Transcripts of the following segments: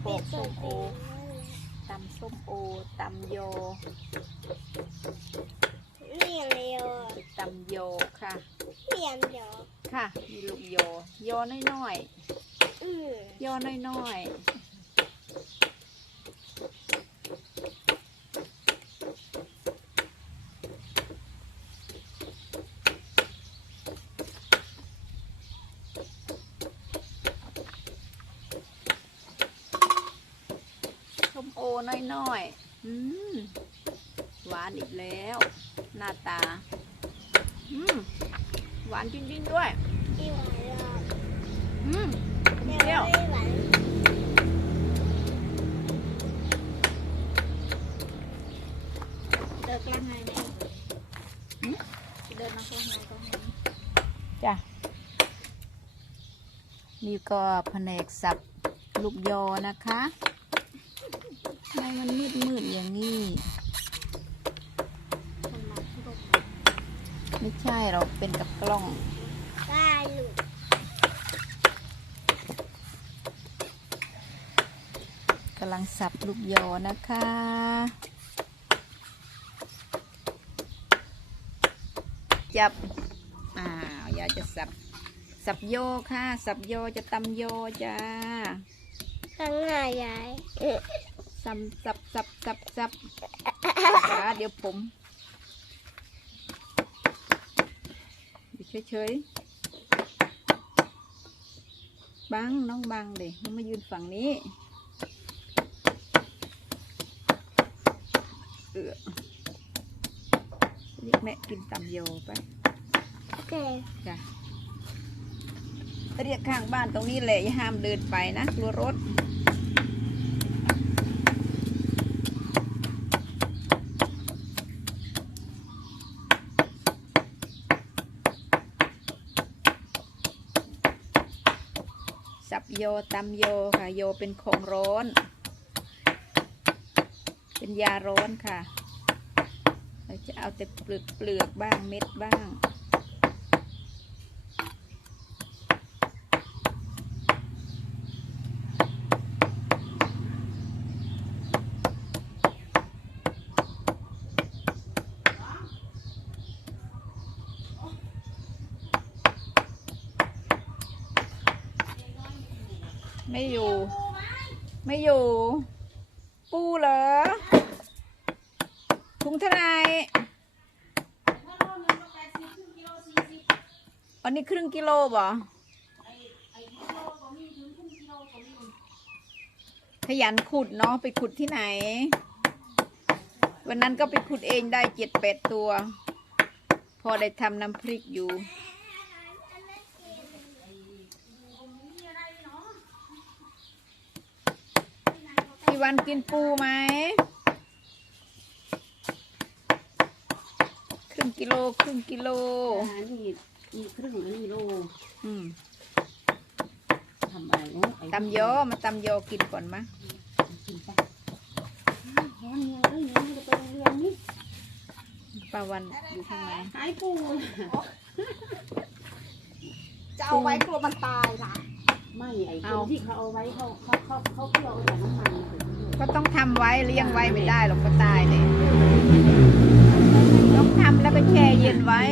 โปกส้มโอตำส้มโอตำโยเรียนเร็วตำโยค่ะเรียนโยค่ะ มีลูกโยโยน้อยๆโยน้อยๆ น้อยๆอืมหวานอีกแล้ว หน้าตาอืมหวานจริงๆด้วยอีหวานเราอืมเรียเปรี้ยวไม่หวานเดินกลางไงเนี่ยเดินนักลางไงตรงนี้จ้ะนี่ก็แผนกสับลูกยอนะคะทำไมมันมืดมืดๆอย่างนี้ ไม่ใช่หรอกเป็นกับกล้องปลาหลุดกำลังสับลูกยอนะคะจับอ้าวอยากจะสับ สับโยค่ะ สับโยจะตำโยจ้าข้างหน้ายาย สับสับสับสับสับจ้าเดี๋ยวผมอยู่เฉยๆบังน้องบังเด็น้องมายืนฝั่งนี้เออเรียกแม่กินตำโยไปโอเคจ้ะเรียกข้างบ้านตรงนี้แหละอย่าห้ามเดินไปนะกลัวรถ โยตำโยค่ะ โยเป็นของร้อน เป็นยาร้อนค่ะ เราจะเอาแต่เปลือกเปลือกบ้างเม็ดบ้าง ไม่อยู่ ไม่อยู่ ปูเหรอถุงเท่าไหร่อันนี้ครึ่งกิโลบ่ขยันขุดเนาะไปขุดที่ไหน วันนั้นก็ไปขุดเองได้เจ็ดแปดตัว พอได้ทำน้ำพริกอยู่ วันกินปูไหมครึ่งกิโลครึ่งกิโลอันนี้มีครึ่งอันนี้โลอืมทำอะไรเนาะไอ้ตำโยมาตำโยกินก่อนมะกินไปแค่เนี้ยเลยเนี่ยจะไปโรงเรียนนี่ป้าวันอยู่ข้างในหายปูจะเอาไว้กลัวมันตายนะ ไม่ไอ้คนที่เขาเอาไว้เขาเขาเขาเขาเคี่ยวแต่น้ำมันก็ต้องทำไว้เลี้ยงไว้ไม่ได้หรอกก็ตายเลยต้องทำแล้วก็แช่เย็นไว้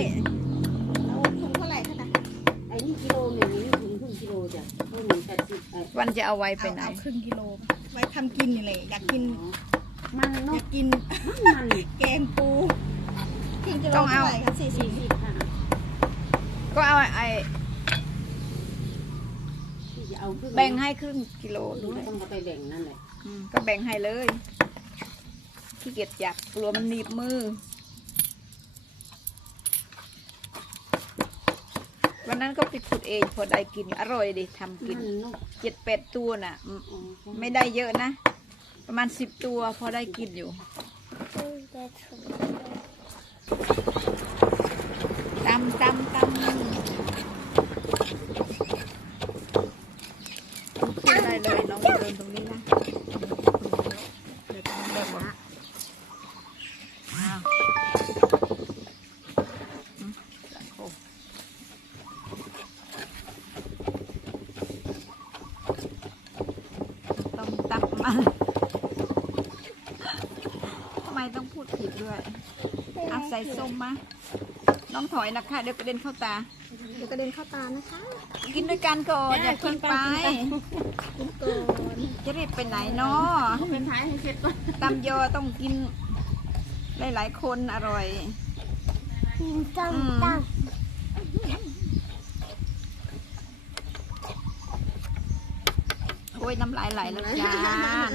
เอาถุงเท่าไหร่คะนะไอ้นี่กิโลหนึ่งนี่ถึงครึ่งกิโลจ้ะเท่าหนึ่งแปดสิบไอ้วันจะเอาไว้ไปเอาไหนเอาครึ่งกิโล ไว้ทำกินนี่เลยอยากกินมันอเนาะยากกินมันแกงปูครึ่งกิโลต้องเอาเท่าไหร่คะสี่สิสี่บสิบค่ะก็เอาไอ้ที่จะ เอาครึ่งแบ่งให้ครึ่งกิโลดูด้วยต้องเอาไปแบ่งนั่นแหละอืมก็แบ่งให้เลยขี้เกียจจับกลัวมันหนีบมือ วันนั้นก็ไปขุดเองพอได้กินอร่อยดิทำกินมันเนาะเจ็ดแปดตัวน่ะอืมอ๋อไม่ได้เยอะนะ ประมาณสิบตัวพอได้กินอยู่ ตำตำตำ ได้เลยน้องเดินตรงนี้นะเดี๋ยวต้องเดินอ้าวสังคมต้องตักมัทำไมต้องพูดผิดด้วยอับใส่ส้มมาน้องถอยนะคะ เดี๋ยวกระเด็นเข้าตา เดี๋ยวกระเด็นเข้าตานะคะ กินด้วยกันก่อนอย่าเพิ่งไปกินก่อนจะรีบไปไหนเนาะเป็นท้ายให้เสร็จก่อนตำยอต้องกินหลายๆคนอร่อยกินจังอืมจังโอ้ยน้ำลายไหลแล้วจ้า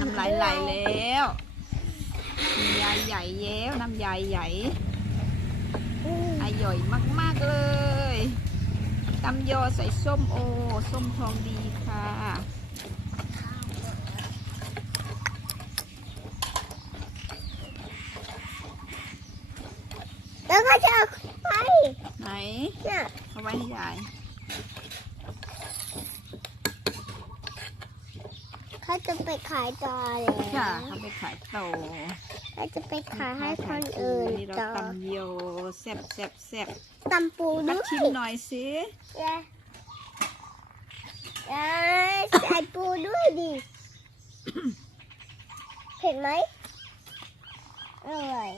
น้ำลายไหลแล้วน้ำยายใหญ่แย้วน้ำยายใหญ่อร่อยมาก ๆ เลย ตำยอใส่ส้มโอ ส้มทองดีค่ะ แล้วก็จะเอาไปไหน เนี่ยเอาไว้ให้ยาย เขาจะไปขายต่อเลยค่ะเอาไปขายต่อ เขาจะไปขายให้คนอื่นนี่เราต่อตำโยแซ่บแซ่บแซ่บตำปูกัด้ดวยชิมหน่อยสิเย้เย้ใส่ปูด้วยดิเห็นไหมอร่อย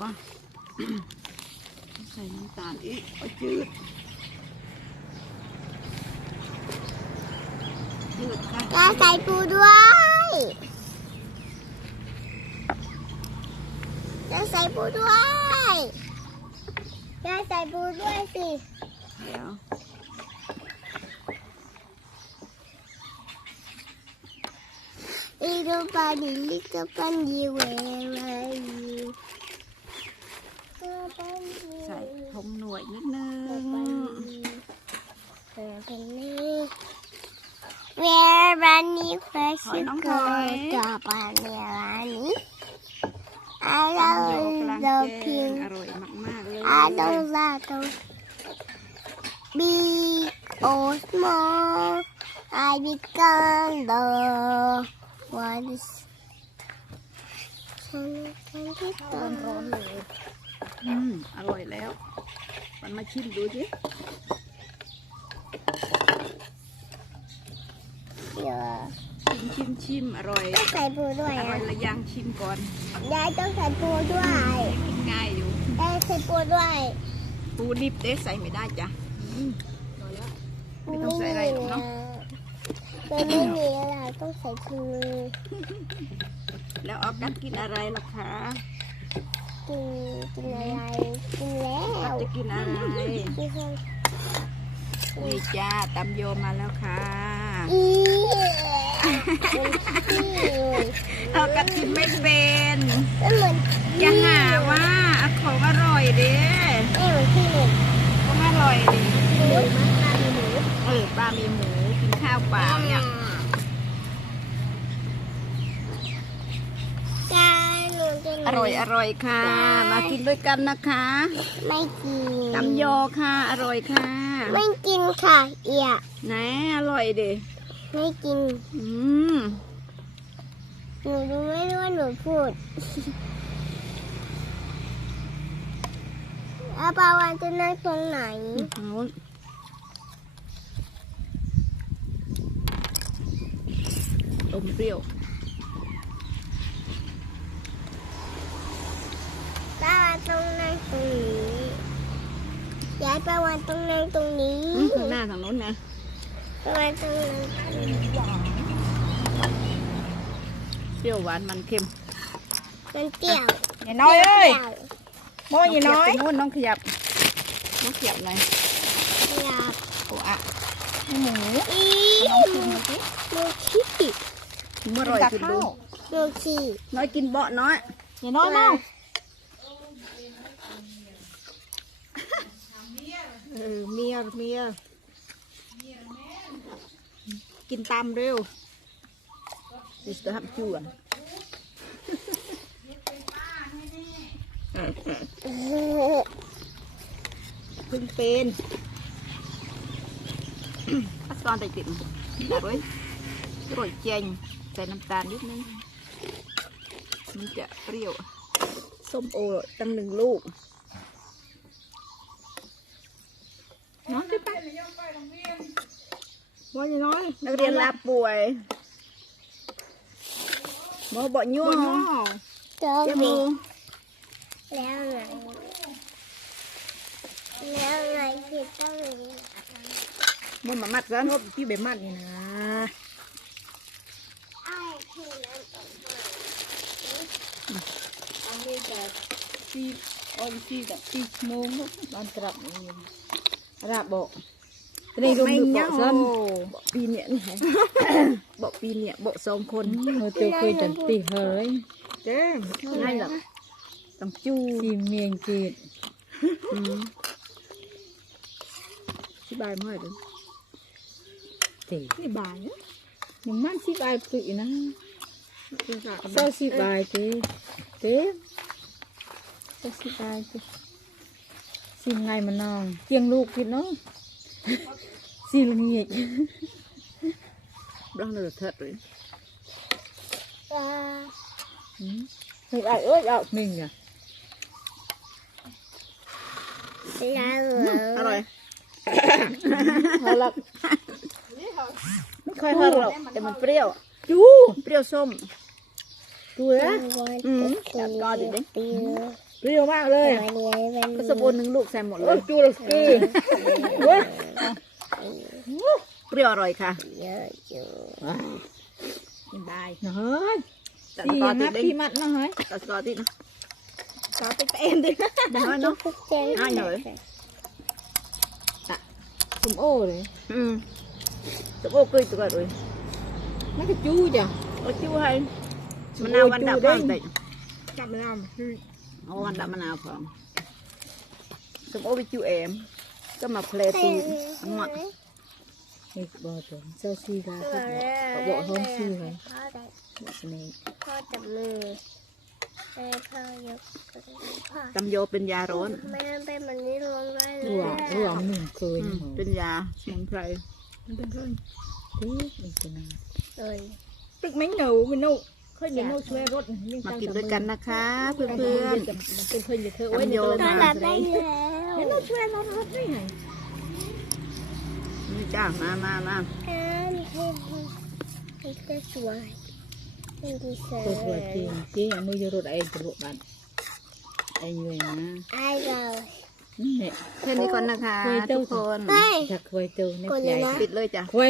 ว้า ใส่น้ำตาลอีกเอาจืด จืดค่ะแล้วใส่ปูด้วยแล้วใส่ปูด้วยแล้วใส่ปูด้วยสิเดี๋ยว Little bunny, little bunny, where are you? Little bunny, ใส่ผงหน่วยนิดนึ little ง bunny, little bunny. Where bunny first Hỏi you nóng go, thôi. the bunny bunny. I ตำโย love กำลัง the แกง pink. อร่อยมากๆเลย I don't like the big or small. I become the one. Can can be ร้อนๆเลยอืมอร่อยแล้ว มันมาชิมดูสิ Yeah. ชิมชิมชิมอร่อยต้องใส่ปูด้วยอร่ออะยละยังชิมก่อนยายต้องใส่ปูด้วยกินง่ายอยู่ยายใส่ปูด้วย ปูดิบเด้ใส่ไม่ได้จ้ะไม่ต้องใส่อะไรหรอกเนอะมันไม่มีอะไรต้องใส่ปูแล้วออกัสกินอะไรล่ะคะกินกินอะไรกินแล้ออกัสวจะกินอะไรกินข้าวนี่จ้าตำโยมาแล้วค่ะอี เป็นขี้เลยออกัสกินไม่เป็นมันเหมือนอย่าหาว่าของอร่อยเด้ไม่เหมือนขี้เลยของอร่อยดิหมูมันปลาหมูเออปลามีหมูกินข้าวเปล่าเนี่ยกายหนูจะอร่อยอร่อยค่ะ มากินด้วยกันนะคะ ไม่กินตำโยค่ะ อร่อยค่ะ ไม่กินค่ะ เอียไหนอร่อยดิ ไม่กิน อืม หนูรู้ไม่รู้ว่าหนูพูดอาปาวานจะนั่งตรงไหนนู้นอมเปรี้ยวปาวานต้องนั่งตรงนี้ยายปาวานต้องนั่งตรงนี้ อืมข้างหน้าทางโน้นนะ ปาวานต้องนั่งตรงนี้เปรี้ยวหวานมันเค็มมันเปรี้ยวอย่าน้อยเอ้ยโมน้องอย่าขยับน้อยไปโน้นน้องขยับน้องขยับหน่อยเปรี้ยวโอ้อะหมูอีน้องชิมดูสิหนูขี้ถึงอร่อยตักขึ้นข้าดูวหนูขี้น้อยกินเบาะน้อยอย่าน้อยน้องเออเมียเมีย กินตามเร็วดิสเตอร์ฮับจวนเพิ่งเป็นพักก่อนแต่ติ่มหนักเลยอร่อยเจงใส่น้ำตาลนิดนึง มันจะเปรี้ยว ส้มโอตั้งหนึ่งลูก น้อยไปไปว่าอย่างน้อยนักเรียนลาป่วยบ่บ่ยั่วเจ้าเจ็บบีมือแล้วไหนแล้วไหนที่ต้องมีบ่มามัดกันชอบพี่เบมัดนี่นะไอ้ที่นั่นเป็นอันนี้จะซีออนซีแบบซีโมงตอนกลับนี่ราบบอก นี่รวมดูบอกซ้ำบ่ปีเนี่ยนี่บ่ปีเนี่ยบ่สองคนเออเจ้าเคยจันตีเฮ้ยเจ้ง่ายหรอกต้องจู้ซีเมียงจีดอืมสิบายมื้อเด้อตีนี่บายเนอะมันมันสิบายตุยนะกินข้าวกับเศร้าสิบายเต้เต้เศร้าสิบายเต้สิไงมันน้องเกียงลูกกินเนาะ สิละเงียดบ้างเลยเถิดเลยปลาเฮ้ยไอ้เอ้ยเอาหนึ่งอะแล้วเหรอร่อยเขาลักไม่ค่อยเท่าหรอกแต่มันเปรี้ยวจูเปรี้ยวส้มจูเอ้ยอืมจัดก้อนดิดิตีเปรี้ยวมากเลยวันนี้เป็นผสมบูรณ์หนึ่งลูกใส่หมดเลโอ้ยจูเลยกี เว้ยเปรี้ยวอร่อยค่ะเยอะอยู่กินได้เฮ้ยแต่สี่กอตินัดดดิพี่มัดนะเฮ้ยแต่กอติดนะกอติดเอ็นดิได้เนาะทุกเจนง่ายหน่อยสมโอ้เลยอืมจะโอ้กุยตัวเลยมันก็จูจ้ะโอ้จิ้วให้มะนาววันดับบ้างเด็กจับมันเอาเอาวันดับมะนาวพร้อมสมโอไปจิ้วเอ็มก็มาเพลตูหมั กนี่บ่ตัวเจ้าซีกาเขาบอกห้องซีไงพ่อได้บอกสนิทพ่อจับมือให้พ่อยกพ่อตำโยเป็นยาร้อนไม่งั้นเป็นแบบนี้ลงได้เลรัวยรัวหนึ่งเคยอืมเป็เป็นนยาสมุนไพรเต้อีกตัวนึงเลย ตึกไม่เหนียวไม่นุ่เคยเหนียวช่วยรถมากินด้วยกันนะคะ เพื่อนเป็นเพื่อนเพื่อนอย่าเธอโอ้ยเนี่ยพ่อจับได้แล้ว เห็นเราช่วยเรารถได้ไงๆนี่ จ้ามามามาอันที่มันจะสวยมันดีเซตัวสวยจริงจริงอันนู้นจะรถไอ้ตลกบันไอ้ยุ้ยนะไอเรานี่แค่นี้ก่อนนะคะคุยเจ้าทุกคนเฮ้ยถ้าคุยเจ้าในใหญ่ปิดเลยจ้ะคุย